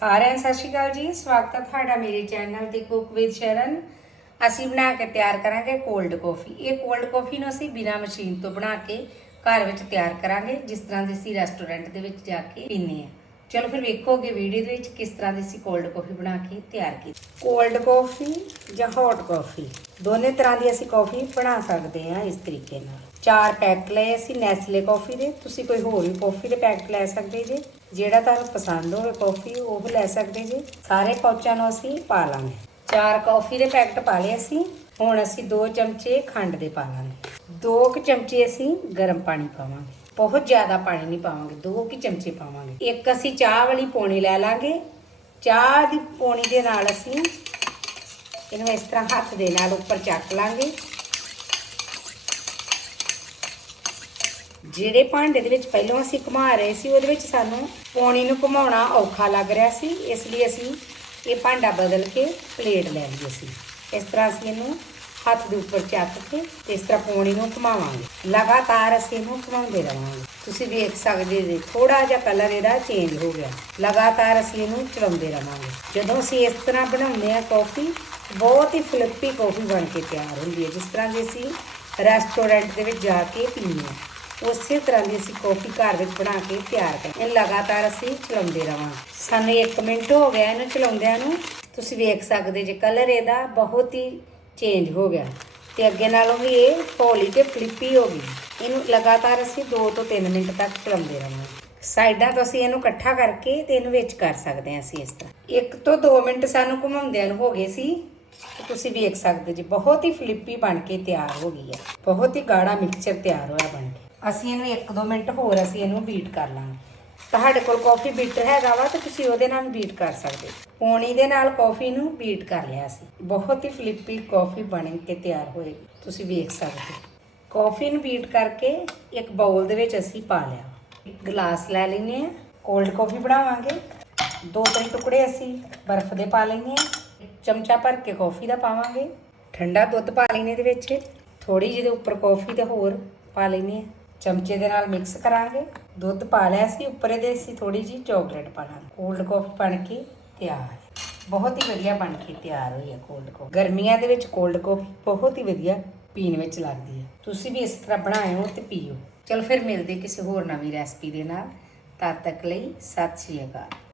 ਸਾਰਿਆਂ ਸਤਿ ਸ਼੍ਰੀ ਅਕਾਲ ਜੀ, ਸਵਾਗਤ ਹੈ ਤੁਹਾਡਾ ਮੇਰੇ ਚੈਨਲ ਤੇ ਕੁੱਕ ਵਿਦ ਸ਼ਰਨ। ਅਸੀਂ ਬਣਾ ਕੇ ਤਿਆਰ ਕਰਾਂਗੇ ਕੋਲਡ ਕਾਫੀ ਇਹ ਕੋਲਡ ਕਾਫੀ ਨੂੰ ਅਸੀਂ ਬਿਨਾਂ ਮਸ਼ੀਨ ਤੋਂ ਬਣਾ ਕੇ ਘਰ ਵਿੱਚ ਤਿਆਰ ਕਰਾਂਗੇ, ਜਿਸ ਤਰ੍ਹਾਂ ਦੇ ਅਸੀਂ ਰੈਸਟੋਰੈਂਟ ਦੇ ਵਿੱਚ ਜਾ ਕੇ ਪੀਂਦੇ ਆ ਚਲੋ ਫਿਰ ਵੇਖੋਗੇ ਵੀਡੀਓ ਦੇ ਵਿੱਚ ਕਿਸ ਤਰ੍ਹਾਂ ਦੀ ਅਸੀਂ ਕੋਲਡ ਕਾਫੀ ਬਣਾ ਕੇ ਤਿਆਰ ਕੀਤੀ। ਕੋਲਡ ਕਾਫੀ ਜਾਂ ਹੌਟ ਕਾਫੀ ਦੋਨੇ ਤਰ੍ਹਾਂ ਦੀ ਅਸੀਂ ਕਾਫੀ ਬਣਾ ਸਕਦੇ ਹਾਂ ਇਸ ਤਰੀਕੇ ਨਾਲ। ਚਾਰ ਪੈਕਟ ਲਏ ਅਸੀਂ ਨੈਸਲੇ ਕਾਫੀ ਦੇ। ਤੁਸੀਂ ਕੋਈ ਹੋਰ ਵੀ ਕਾਫੀ ਦੇ ਪੈਕਟ ਲੈ ਸਕਦੇ ਜੇ। ਜਿਹੜਾ ਤੁਹਾਨੂੰ ਪਸੰਦ ਹੋਵੇ ਕਾਫੀ ਉਹ ਲੈ ਸਕਦੇ ਜੇ। ਸਾਰੇ ਪਾਉਚਾਂ ਨੂੰ ਅਸੀਂ ਪਾ ਲਾਂਗੇ। ਚਾਰ ਕਾਫੀ ਦੇ ਪੈਕਟ ਪਾ ਲਏ ਅਸੀਂ। ਹੁਣ ਅਸੀਂ 2 ਚਮਚੇ ਖੰਡ ਦੇ ਪਾ ਲਾਂਗੇ। 2 ਕੁ ਚਮਚੇ ਅਸੀਂ ਗਰਮ ਪਾਣੀ ਪਾਵਾਂਗੇ। ਬਹੁਤ ਜ਼ਿਆਦਾ ਪਾਣੀ ਨਹੀਂ ਪਾਵਾਂਗੇ, ਦੋ ਕੁ ਚਮਚੇ ਪਾਵਾਂਗੇ। ਇੱਕ ਅਸੀਂ ਚਾਹ ਵਾਲੀ ਪੌਣੀ ਲੈ ਲਾਂਗੇ। ਚਾਹ ਦੀ ਪੌਣੀ ਦੇ ਨਾਲ ਅਸੀਂ ਇਹਨੂੰ ਇਸ ਤਰ੍ਹਾਂ ਹੱਥ ਦੇ ਨਾਲ ਉੱਪਰ ਚੱਕ ਲਾਂਗੇ। ਜਿਹੜੇ ਭਾਂਡੇ ਦੇ ਵਿੱਚ ਪਹਿਲਾਂ ਅਸੀਂ ਘੁਮਾ ਰਹੇ ਸੀ, ਉਹਦੇ ਵਿੱਚ ਸਾਨੂੰ ਪੌਣੀ ਨੂੰ ਘੁਮਾਉਣਾ ਔਖਾ ਲੱਗ ਰਿਹਾ ਸੀ, ਇਸ ਲਈ ਅਸੀਂ ਇਹ ਭਾਂਡਾ ਬਦਲ ਕੇ ਪਲੇਟ ਲੈ ਲਈ ਅਸੀਂ। ਇਸ ਤਰ੍ਹਾਂ ਅਸੀਂ ਇਹਨੂੰ ਹੱਥ ਦੇ ਉੱਪਰ ਚੱਕ ਕੇ ਤੇ ਇਸ ਤਰ੍ਹਾਂ ਪੌਣੀ ਨੂੰ ਘੁਮਾਵਾਂਗੇ। ਲਗਾਤਾਰ ਅਸੀਂ ਇਹਨੂੰ ਘੁਮਾਉਂਦੇ ਰਹਾਂਗੇ। ਤੁਸੀਂ ਵੇਖ ਸਕਦੇ ਜੇ ਥੋੜਾ ਜਿਹਾ ਕਲਰ ਇਹਦਾ ਚੇਂਜ ਹੋ ਗਿਆ। ਲਗਾਤਾਰ ਅਸੀਂ ਇਹਨੂੰ ਚਲਾਉਂਦੇ ਰਹਾਂਗੇ। ਜਦੋਂ ਅਸੀਂ ਇਸ ਤਰ੍ਹਾਂ ਬਣਾਉਂਦੇ ਆ ਕਾਫੀ ਬਹੁਤ ਹੀ ਫਲਿੱਪੀ ਕਾਫੀ ਬਣ ਕੇ ਤਿਆਰ ਹੁੰਦੀ ਹੈ। ਜਿਸ ਤਰ੍ਹਾਂ ਦੀ ਅਸੀਂ ਰੈਸਟੋਰੈਂਟ ਦੇ ਵਿੱਚ ਜਾ ਕੇ ਪੀਂਦੇ ਹਾਂ, ਉਸੇ ਤਰ੍ਹਾਂ ਦੀ ਅਸੀਂ ਕਾਫੀ ਘਰ ਵਿੱਚ ਬਣਾ ਕੇ ਤਿਆਰ ਕਰਾਂਗੇ ਇਹ ਲਗਾਤਾਰ ਅਸੀਂ ਚਲਾਉਂਦੇ ਰਵਾਂਗੇ ਸਾਨੂੰ 1 ਮਿੰਟ ਹੋ ਗਿਆ ਇਹਨੂੰ ਚਲਾਉਂਦਿਆਂ ਨੂੰ। ਤੁਸੀਂ ਵੇਖ ਸਕਦੇ ਜੇ ਕਲਰ ਇਹਦਾ ਬਹੁਤ ਹੀ ਚੇਂਜ ਹੋ ਗਿਆ। ਤੇ ਅੱਗੇ ਨਾਲੋਂ ਵੀ ਇਹ ਹੌਲੀ ਤੇ ਫਲਿੱਪੀ ਹੋ ਗਈ। ਇਹਨੂੰ ਲਗਾਤਾਰ ਅਸੀਂ 2 ਤੋਂ 3 ਮਿੰਟ ਤੱਕ ਚਲਾਉਂਦੇ ਰਵਾਂਗੇ ਸਾਈਡਾਂ ਤੋਂ ਅਸੀਂ ਇਹਨੂੰ ਇਕੱਠਾ ਕਰਕੇ ਤੇ ਇਹਨੂੰ ਵਿੱਚ ਕਰ ਸਕਦੇ ਹਾਂ ਅਸੀਂ ਇਸ ਤਰ੍ਹਾਂ। 1 ਤੋਂ 2 ਮਿੰਟ ਸਾਨੂੰ ਘੁਮਾਉਂਦਿਆਂ ਨੂੰ ਹੋ ਗਏ ਸੀ। ਤੇ ਤੁਸੀਂ ਵੇਖ ਸਕਦੇ ਜੀ, ਬਹੁਤ ਹੀ ਫਲਿੱਪੀ ਬਣ ਕੇ ਤਿਆਰ ਹੋ ਗਈ ਹੈ। ਬਹੁਤ ਹੀ ਗਾੜਾ ਮਿਕਸਚਰ ਤਿਆਰ ਹੋਇਆ ਬਣ ਕੇ। ਅਸੀਂ ਇਹਨੂੰ 1-2 ਮਿੰਟ ਹੋਰ ਅਸੀਂ ਇਹਨੂੰ ਬੀਟ ਕਰ ਲਾਂਗੇ। ਤੁਹਾਡੇ ਕੋਲ ਕਾਫੀ ਬੀਟਰ ਹੈਗਾ ਵਾ ਤਾਂ ਤੁਸੀਂ ਉਹਦੇ ਨਾਲ ਬੀਟ ਕਰ ਸਕਦੇ। ਪੌਣੀ ਦੇ ਨਾਲ ਕਾਫੀ ਨੂੰ ਬੀਟ ਕਰ ਲਿਆ ਸੀ। ਬਹੁਤ ਹੀ ਫਲਿੱਪੀ ਕਾਫੀ ਬਣ ਕੇ ਤਿਆਰ ਹੋਏਗੀ ਤੁਸੀਂ ਵੇਖ ਸਕਦੇ ਕਾਫੀ ਨੂੰ ਬੀਟ ਕਰਕੇ ਇੱਕ ਬਾਉਲ ਦੇ ਵਿੱਚ ਅਸੀਂ ਪਾ ਲਿਆ। ਇੱਕ ਗਲਾਸ ਲੈ ਲੈਨੇ ਆ ਕੋਲਡ ਕਾਫੀ ਬਣਾਵਾਂਗੇ। ਦੋ ਤਿੰਨ ਟੁਕੜੇ ਅਸੀਂ ਬਰਫ਼ ਦੇ ਪਾ ਲੈਨੇ ਆ ਇੱਕ ਚਮਚਾ ਭਰ ਕੇ ਕਾਫੀ ਦਾ ਪਾਵਾਂਗੇ। ਠੰਡਾ ਦੁੱਧ ਪਾ ਲੈਨੇ ਦੇ ਵਿੱਚ। ਥੋੜੀ ਜਿਹੀ ਦੇ ਉੱਪਰ ਕਾਫੀ ਤੇ ਹੋਰ ਪਾ ਲੈਨੇ ਆ ਚਮਚੇ ਦੇ ਨਾਲ ਮਿਕਸ ਕਰਾਂਗੇ। ਦੁੱਧ ਪਾ ਲਿਆ ਸੀ, ਉੱਪਰ ਇਹਦੇ ਅਸੀਂ ਥੋੜੀ ਜਿਹੀ ਚਾਕਲੇਟ ਪਾ ਲਾਂਗੇ ਕੋਲਡ ਕਾਫੀ ਬਣ ਕੇ ਤਿਆਰ ਹੈ। ਬਹੁਤ ਹੀ ਵਧੀਆ ਬਣ ਕੇ ਤਿਆਰ ਹੋਈ ਹੈ ਕੋਲਡ ਕਾਫੀ ਗਰਮੀਆਂ ਦੇ ਵਿੱਚ ਕੋਲਡ ਕਾਫੀ ਬਹੁਤ ਹੀ ਵਧੀਆ ਪੀਣ ਵਿੱਚ ਲੱਗਦੀ ਹੈ। ਤੁਸੀਂ ਵੀ ਇਸ ਤਰ੍ਹਾਂ ਬਣਾਇਓ ਤੇ ਪੀਓ। ਚਲੋ ਫਿਰ ਮਿਲਦੇ ਕਿਸੇ ਹੋਰ ਨਵੀਂ ਰੈਸਪੀ ਦੇ ਨਾਲ। ਤਦ ਤੱਕ ਲਈ ਸਤਿ ਸ਼੍ਰੀ ਅਕਾਲ।